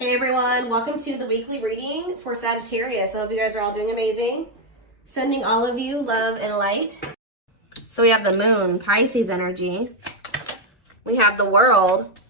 Hey everyone, welcome to the weekly reading for Sagittarius. I hope you guys are all doing amazing. Sending all of you love and light. So we have the moon, Pisces energy. We have the world,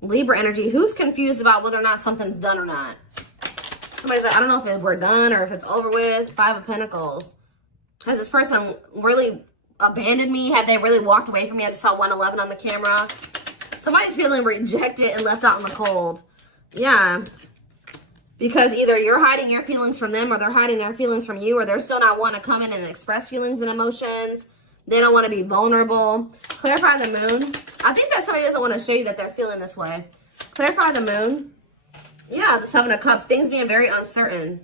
Libra energy. Who's confused about whether or not something's done or not? Somebody's like, I don't know if we're done or if it's over with. Five of Pentacles. Has this person really abandoned me? Have they really walked away from me? I just saw 111 on the camera. Somebody's feeling rejected and left out in the cold. Yeah. Because either you're hiding your feelings from them or they're hiding their feelings from you, or they're still not wanting to come in and express feelings and emotions. They don't want to be vulnerable. Clarify the moon. I think that somebody doesn't want to show you that they're feeling this way. Clarify the moon. Yeah, the Seven of Cups. Things being very uncertain.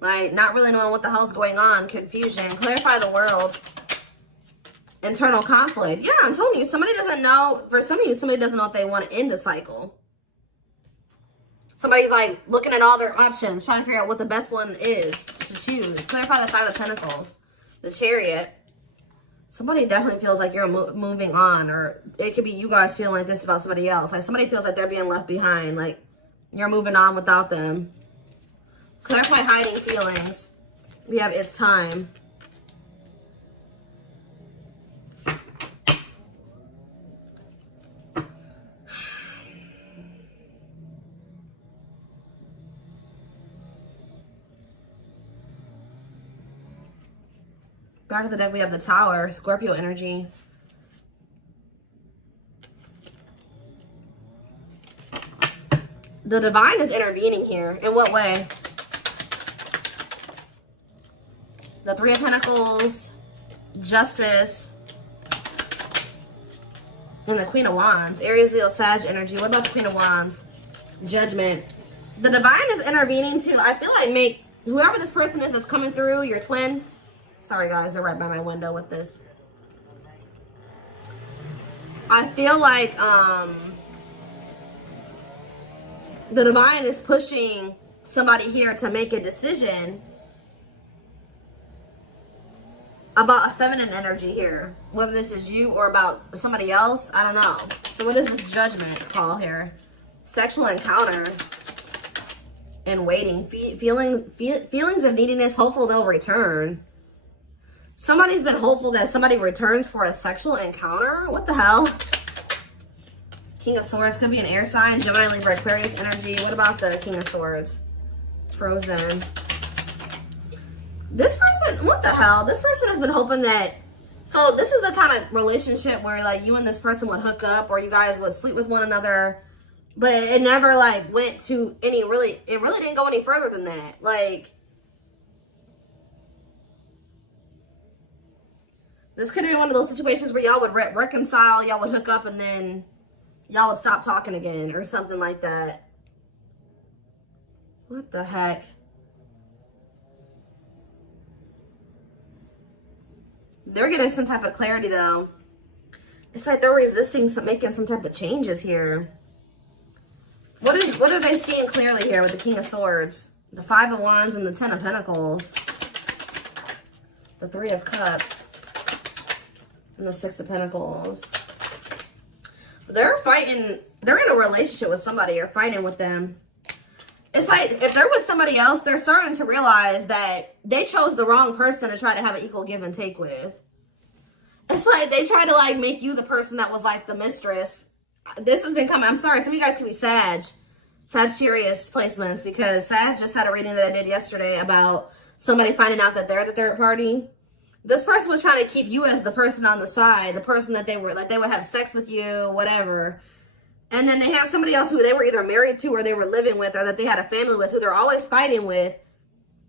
Like, not really knowing what the hell's going on. Confusion. Clarify the world. Internal conflict. Yeah, I'm telling you, somebody doesn't know. For some of you, somebody doesn't know if they want to end a cycle. Somebody's like looking at all their options, trying to figure out what the best one is to choose. Clarify the Five of Pentacles. The Chariot. Somebody definitely feels like you're moving on, or it could be you guys feeling like this about somebody else. Like somebody feels like they're being left behind, like you're moving on without them. Clarify hiding feelings. We have it's time. Back of the deck, we have the Tower, Scorpio energy. The Divine is intervening here. In what way? The Three of Pentacles, Justice, and the Queen of Wands. Aries, Leo, Sag energy. What about the Queen of Wands? Judgment. The Divine is intervening too. I feel like whoever this person is that's coming through, your twin. Sorry guys, they're right by my window with this. I feel like the Divine is pushing somebody here to make a decision about a feminine energy here. Whether this is you or about somebody else, I don't know. So what is this Judgment call here? Sexual encounter and waiting. Feelings of neediness, hopeful they'll return. Somebody's been hopeful that somebody returns for a sexual encounter. What the hell? King of Swords could be an air sign. Gemini, Libra, Aquarius energy. What about the King of Swords? Frozen. This person, what the hell? This person has been hoping that, so this is the kind of relationship where like you and this person would hook up or you guys would sleep with one another, but it never like went to any it really didn't go any further than that. Like, this could be one of those situations where y'all would reconcile, y'all would hook up, and then y'all would stop talking again or something like that. What the heck? They're getting some type of clarity though. It's like they're resisting making some type of changes here. What are they seeing clearly here with the King of Swords? The Five of Wands and the Ten of Pentacles. The Three of Cups. And the Six of Pentacles. They're fighting. They're in a relationship with somebody or fighting with them. It's like if there was somebody else, they're starting to realize that they chose the wrong person to try to have an equal give and take with. It's like they try to like make you the person that was like the mistress. This has been coming. I'm sorry. Some of you guys can be Sagittarius placements, because Sag just had a reading that I did yesterday about somebody finding out that they're the third party. This person was trying to keep you as the person on the side, the person that they would have sex with you, whatever. And then they have somebody else who they were either married to or they were living with or that they had a family with who they're always fighting with.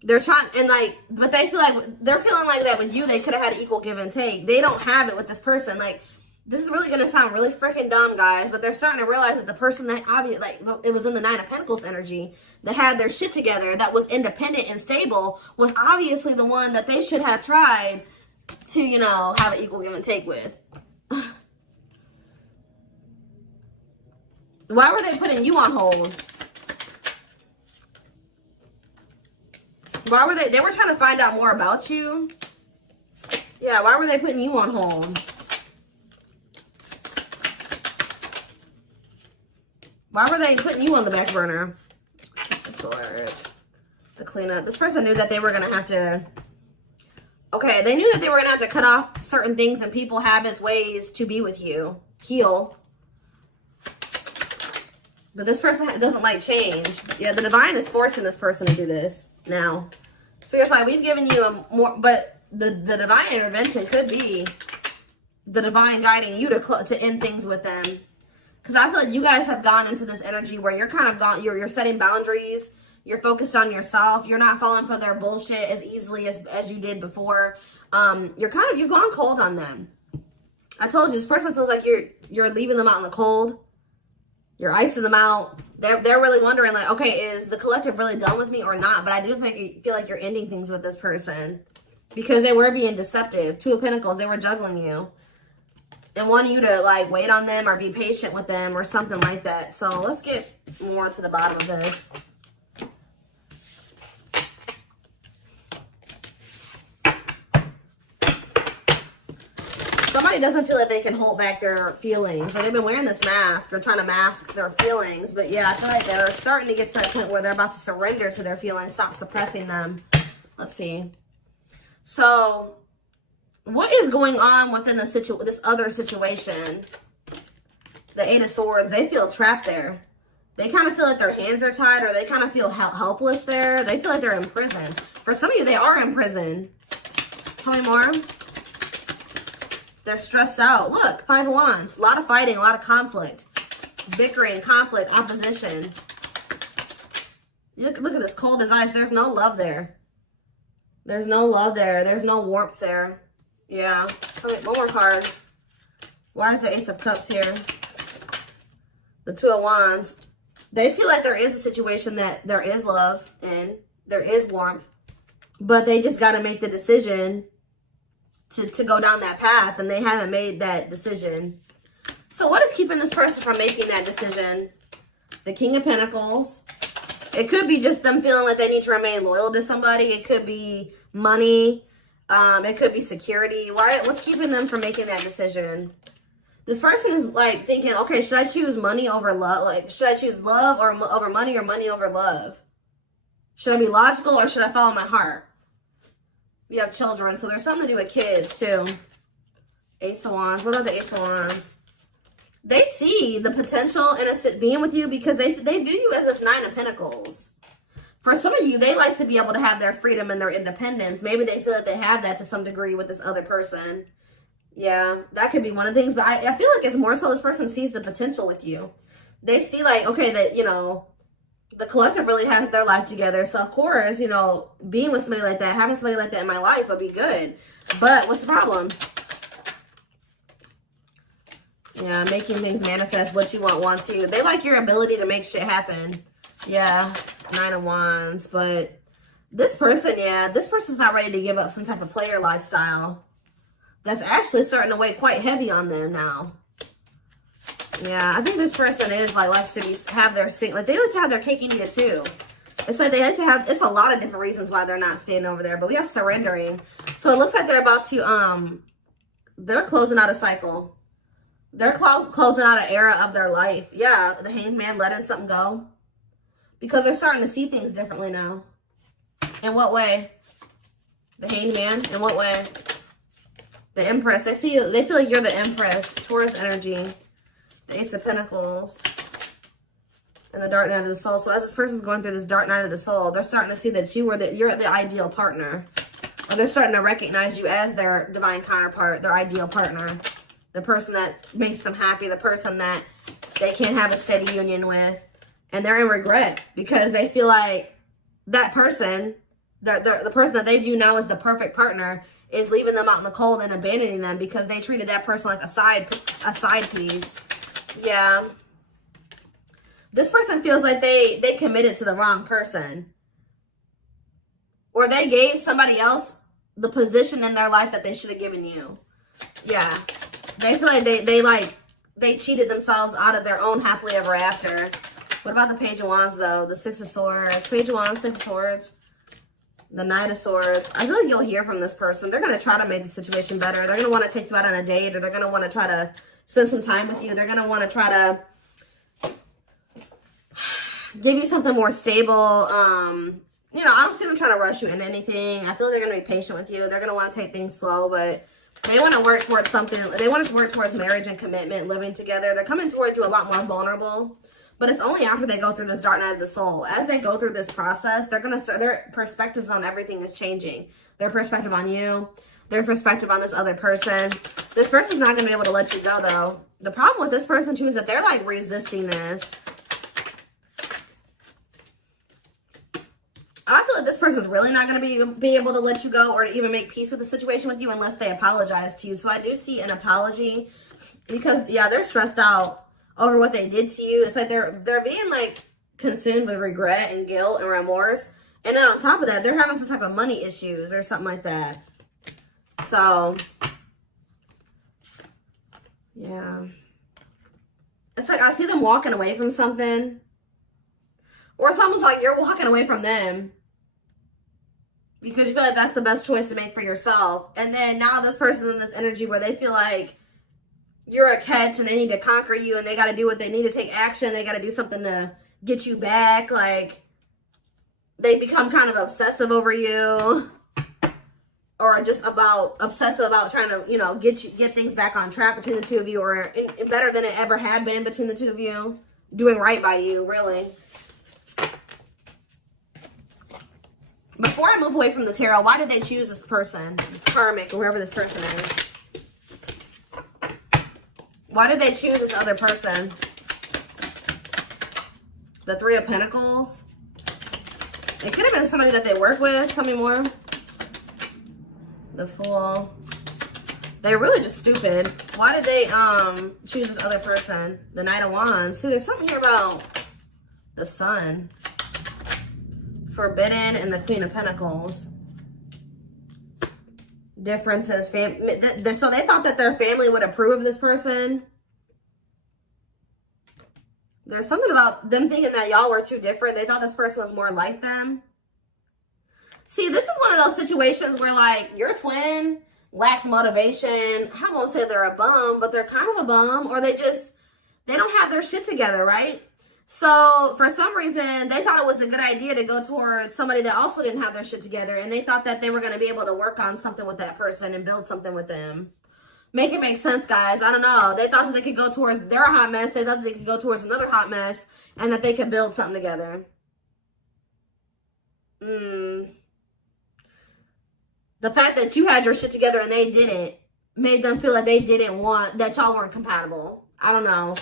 They're trying, and like, but they feel like, they're feeling like that with you, they could have had an equal give and take. They don't have it with this person. Like, this is really going to sound really freaking dumb, guys, but they're starting to realize that the person that obviously, like, it was in the Nine of Pentacles energy, that had their shit together, that was independent and stable, was obviously the one that they should have tried to, you know, have an equal give and take with. Why were they putting you on hold? Why were they were trying to find out more about you? Yeah, why were they putting you on hold? Why were they putting you on the back burner? Six of Swords. The cleanup. This person knew that they were going to have to... Okay, they knew that they were going to have to cut off certain things and people, habits, ways to be with you. Heal. But this person doesn't like change. Yeah, the divine is forcing this person to do this now. So it's like, we've given you a more... But the divine intervention could be the divine guiding you to end things with them. Because I feel like you guys have gone into this energy where you're kind of gone, you're setting boundaries. You're focused on yourself. You're not falling for their bullshit as easily as you did before. You've gone cold on them. I told you, this person feels like you're leaving them out in the cold. You're icing them out. They're really wondering, like, okay, is the collective really done with me or not? But I do feel like you're ending things with this person because they were being deceptive. Two of Pentacles, they were juggling you and wanting you to like wait on them or be patient with them or something like that. So let's get more to the bottom of this. Somebody doesn't feel like they can hold back their feelings. Or they've been wearing this mask or trying to mask their feelings. But yeah, I feel like they're starting to get to that point where they're about to surrender to their feelings. Stop suppressing them. Let's see. So, what is going on within this other situation? The Eight of Swords. They feel trapped there. They kind of feel like their hands are tied or they kind of feel helpless there. They feel like they're in prison. For some of you, they are in prison. Tell me more. They're stressed out. Look, Five of Wands. A lot of fighting, a lot of conflict. Bickering, conflict, opposition. Look at this cold as ice. There's no love there. There's no love there. There's no warmth there. Yeah. Okay, one more card. Why is the Ace of Cups here? The Two of Wands. They feel like there is a situation that there is love in. There is warmth. But they just got to make the decision to go down that path. And they haven't made that decision. So what is keeping this person from making that decision? The King of Pentacles. It could be just them feeling like they need to remain loyal to somebody. It could be money. It could be security. What's keeping them from making that decision? This person is like thinking, okay, should I choose money over love? Like, should I choose love over money or money over love? Should I be logical or should I follow my heart? You have children, so there's something to do with kids too. Ace of Wands. What are the Ace of Wands? They see the potential in being with you because they view you as this Nine of Pentacles. For some of you, they like to be able to have their freedom and their independence. Maybe they feel like they have that to some degree with this other person. Yeah, that could be one of the things. But I feel like it's more so this person sees the potential with you. They see like, okay, that, you know, the collective really has their life together. So, of course, you know, being with somebody like that, having somebody like that in my life would be good. But what's the problem? Yeah, making things manifest what you want to. They like your ability to make shit happen. Yeah, Nine of Wands. But this person, yeah, this person's not ready to give up some type of player lifestyle. That's actually starting to weigh quite heavy on them now. Yeah, I think this person is like likes to have their thing. Like they like to have their cake and eat it too. It's like they like to have. It's a lot of different reasons why they're not staying over there. But we have surrendering. So it looks like they're about to they're closing out a cycle. They're closing out an era of their life. Yeah, the Hanged Man letting something go because they're starting to see things differently now. In what way? The Hanged Man. In what way? The Empress. They feel like you're the Empress. Taurus energy. The Ace of Pentacles. And the Dark Night of the Soul. So as this person's going through this Dark Night of the Soul, they're starting to see that you're the ideal partner. Or they're starting to recognize you as their divine counterpart, their ideal partner. The person that makes them happy. The person that they can't have a steady union with. And they're in regret because they feel like that person, the person that they view now as the perfect partner, is leaving them out in the cold and abandoning them because they treated that person like a side piece. Yeah. This person feels like they committed to the wrong person. Or they gave somebody else the position in their life that they should have given you. Yeah. They feel like they cheated themselves out of their own happily ever after. What about the Page of Wands though? The Six of Swords. Page of Wands, Six of Swords. The Knight of Swords. I feel like you'll hear from this person. They're going to try to make the situation better. They're going to want to take you out on a date, or they're going to want to try to spend some time with you. They're going to want to try to give you something more stable. You know, I don't see them trying to rush you into anything. I feel like they're going to be patient with you. They're going to want to take things slow, but they want to work towards something. They want to work towards marriage and commitment, living together. They're coming towards you a lot more vulnerable, but it's only after they go through this dark night of the soul. As they go through this process, they're going to start, their perspectives on everything is changing. Their perspective on you, their perspective on this other person. This person's not going to be able to let you go, though. The problem with this person, too, is that they're, like, resisting this. I feel like this person's really not going to be able to let you go or to even make peace with the situation with you unless they apologize to you. So I do see an apology because, yeah, they're stressed out over what they did to you. It's like they're being, like, consumed with regret and guilt and remorse. And then on top of that, they're having some type of money issues or something like that. So, yeah. It's like I see them walking away from something. Or it's almost like you're walking away from them because you feel like that's the best choice to make for yourself. And then now this person's in this energy where they feel like you're a catch and they need to conquer you and they got to do what they need to take action. They got to do something to get you back. Like they become kind of obsessive over you or just obsessive about trying to, you know, get things back on track between the two of you or better than it ever had been between the two of you. Doing right by you, really. Before I move away from the tarot, why did they choose this person? This karmic, or whoever this person is. Why did they choose this other person? The Three of Pentacles. It could have been somebody that they work with. Tell me more. The Fool. They're really just stupid. Why did they choose this other person? The Knight of Wands. See, there's something here about the Sun. Forbidden and the Queen of Pentacles. Differences. So they thought that their family would approve of this person. There's something about them thinking that y'all were too different. They thought this person was more like them. See, this is one of those situations where, like, your twin lacks motivation. I won't say they're a bum, but they're kind of a bum. Or they don't have their shit together, right? So, for some reason, they thought it was a good idea to go towards somebody that also didn't have their shit together. And they thought that they were going to be able to work on something with that person and build something with them. Make it make sense, guys. I don't know. They thought that they could go towards their hot mess. They thought that they could go towards another hot mess. And that they could build something together. The fact that you had your shit together and they didn't made them feel like they didn't want, that y'all weren't compatible. I don't know.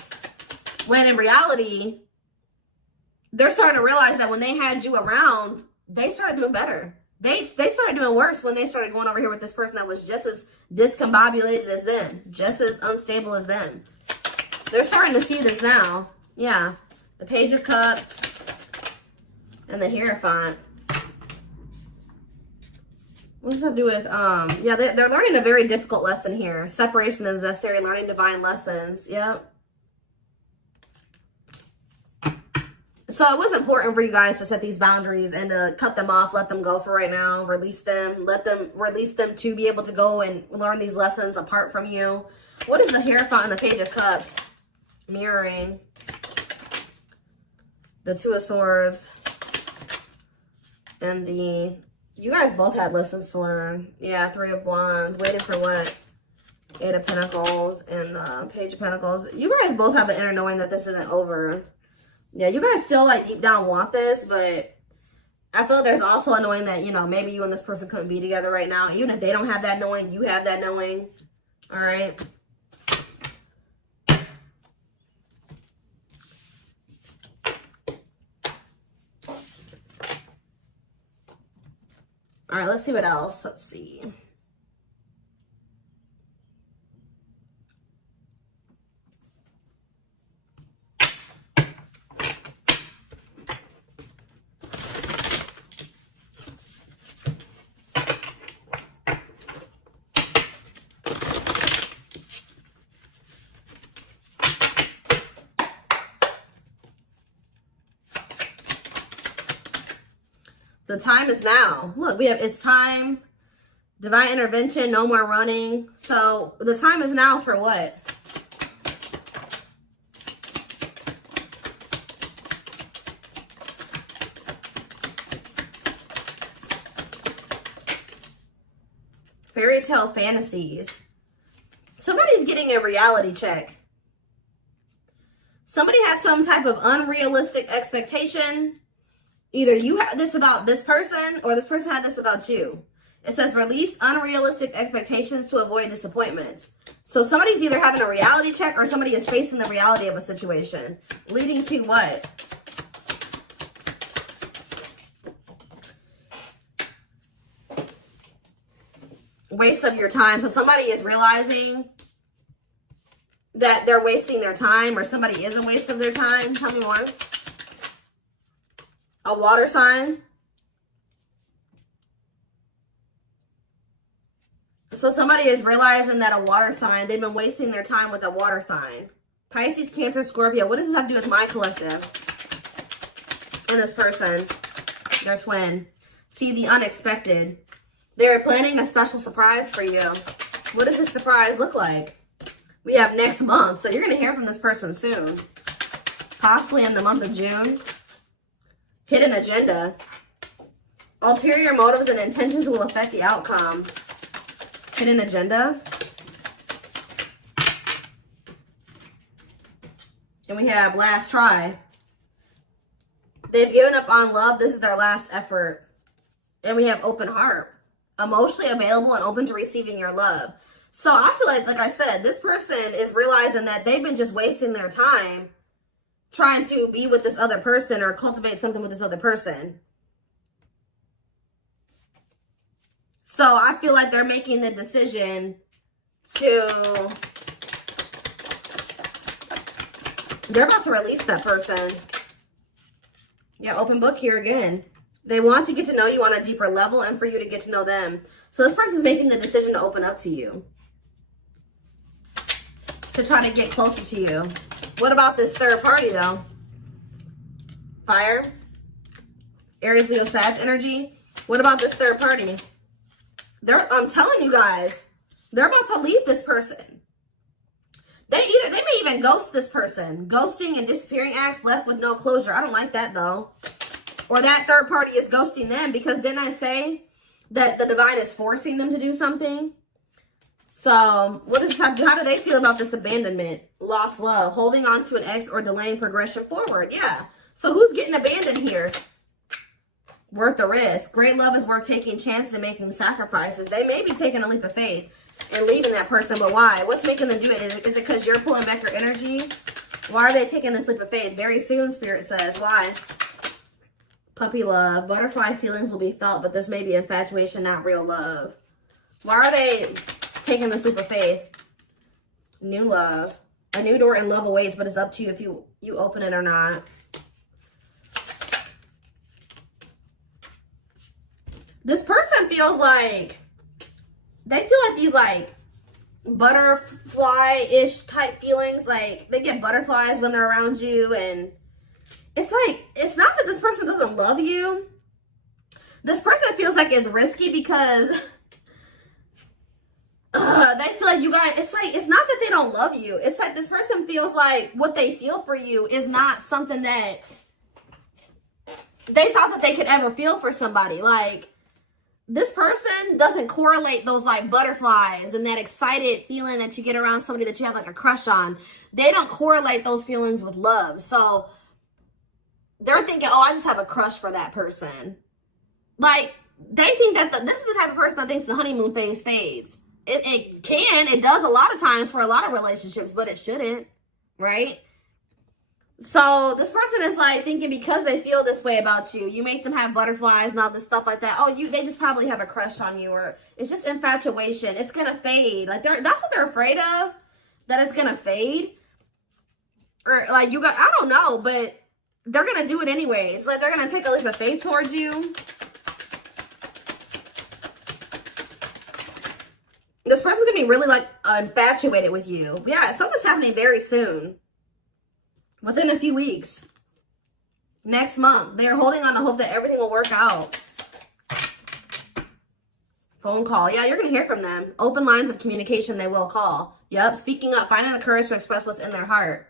When in reality, they're starting to realize that when they had you around, they started doing better. They started doing worse when they started going over here with this person that was just as discombobulated as them. Just as unstable as them. They're starting to see this now. Yeah. The Page of Cups. And the Hierophant. What does that do with, yeah, they're learning a very difficult lesson here. Separation is necessary, learning divine lessons. Yep. So it was important for you guys to set these boundaries and to cut them off, let them go for right now, release them, release them to be able to go and learn these lessons apart from you. What is the Hierophant and the Page of Cups? Mirroring. The Two of Swords. And the... You guys both had lessons to learn. Yeah, Three of Wands. Waiting for what? Eight of Pentacles and the Page of Pentacles. You guys both have an inner knowing that this isn't over. Yeah, you guys still, like, deep down want this, but I feel like there's also a knowing that, you know, maybe you and this person couldn't be together right now. Even if they don't have that knowing, you have that knowing. All right? All right, let's see what else. Let's see. The time is now. Look, we have, it's time, divine intervention, no more running. So the time is now for what? fairy tale fantasies. Somebody's getting a reality check. Somebody has some type of unrealistic expectation. Either you had this about this person or this person had this about you. It says release unrealistic expectations to avoid disappointments. So somebody's either having a reality check or somebody is facing the reality of a situation. Leading to what? Waste of your time. So somebody is realizing that they're wasting their time, or somebody is a waste of their time. Tell me more. A water sign. So somebody is realizing that a water sign, they've been wasting their time with a water sign. Pisces, Cancer, Scorpio. What does this have to do with my collective? And this person, their twin. See the unexpected. They're planning a special surprise for you. What does this surprise look like? We have next month. So you're going to hear from this person soon. Possibly in the month of June. Hidden agenda. Ulterior motives and intentions will affect the outcome. Hidden agenda. And we have last try. They've given up on love. This is their last effort. And we have open heart. Emotionally available and open to receiving your love. So I feel like I said, this person is realizing that they've been just wasting their time trying to be with this other person or cultivate something with this other person. So I feel like they're making the decision to, they're about to release that person. Yeah, open book here again. They want to get to know you on a deeper level and for you to get to know them. So this person's making the decision to open up to you. To try to get closer to you. What about this third party though? Fire. Aries, Leo, Sag energy. What about this third party? I'm telling you guys, they're about to leave this person. They may even ghost this person. Ghosting and disappearing acts, left with no closure. I don't like that though. Or that third party is ghosting them, because didn't I say that the divine is forcing them to do something? So what does this have to do? How do they feel about this abandonment? Lost love, holding on to an ex, or delaying progression forward. Yeah. So who's getting abandoned here? Worth the risk. Great love is worth taking chances and making sacrifices. They may be taking a leap of faith and leaving that person, but why? What's making them do it? Is it because you're pulling back your energy? Why are they taking this leap of faith? Very soon, Spirit says. Why? Puppy love. Butterfly feelings will be felt, but this may be infatuation, not real love. Why are they taking this leap of faith? New love. A new door and love awaits, but it's up to you if you open it or not. This person feels like, they feel like these like butterfly-ish type feelings. Like they get butterflies when they're around you, and it's like, it's not that this person doesn't love you. This person feels like it's risky because they feel like you guys, it's like, it's not that they don't love you. It's like this person feels like what they feel for you is not something that they thought that they could ever feel for somebody. Like, this person doesn't correlate those like butterflies and that excited feeling that you get around somebody that you have like a crush on. They don't correlate those feelings with love. So they're thinking, oh, I just have a crush for that person. Like, they think that this is the type of person that thinks the honeymoon phase fades. It does a lot of times for a lot of relationships, but it shouldn't, right? So this person is like thinking because they feel this way about you, you make them have butterflies and all this stuff like that. Oh, they just probably have a crush on you, or it's just infatuation. It's gonna fade. Like that's what they're afraid of, that it's gonna fade. Or like I don't know, but they're gonna do it anyways. Like they're gonna take a leap of faith towards you. This person's gonna be really like infatuated with you. Yeah, something's happening very soon. Within a few weeks. Next month. They're holding on to hope that everything will work out. Phone call. Yeah, you're going to hear from them. Open lines of communication, they will call. Yep, speaking up. Finding the courage to express what's in their heart.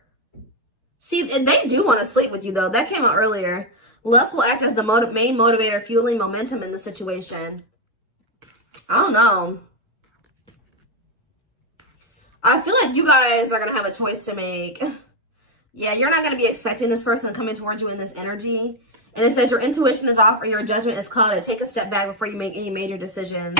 See, and they do want to sleep with you, though. That came out earlier. Lust will act as the main motivator, fueling momentum in the situation. I don't know. I feel like you guys are going to have a choice to make. Yeah, you're not going to be expecting this person to come in towards you in this energy. And it says your intuition is off or your judgment is clouded. Take a step back before you make any major decisions.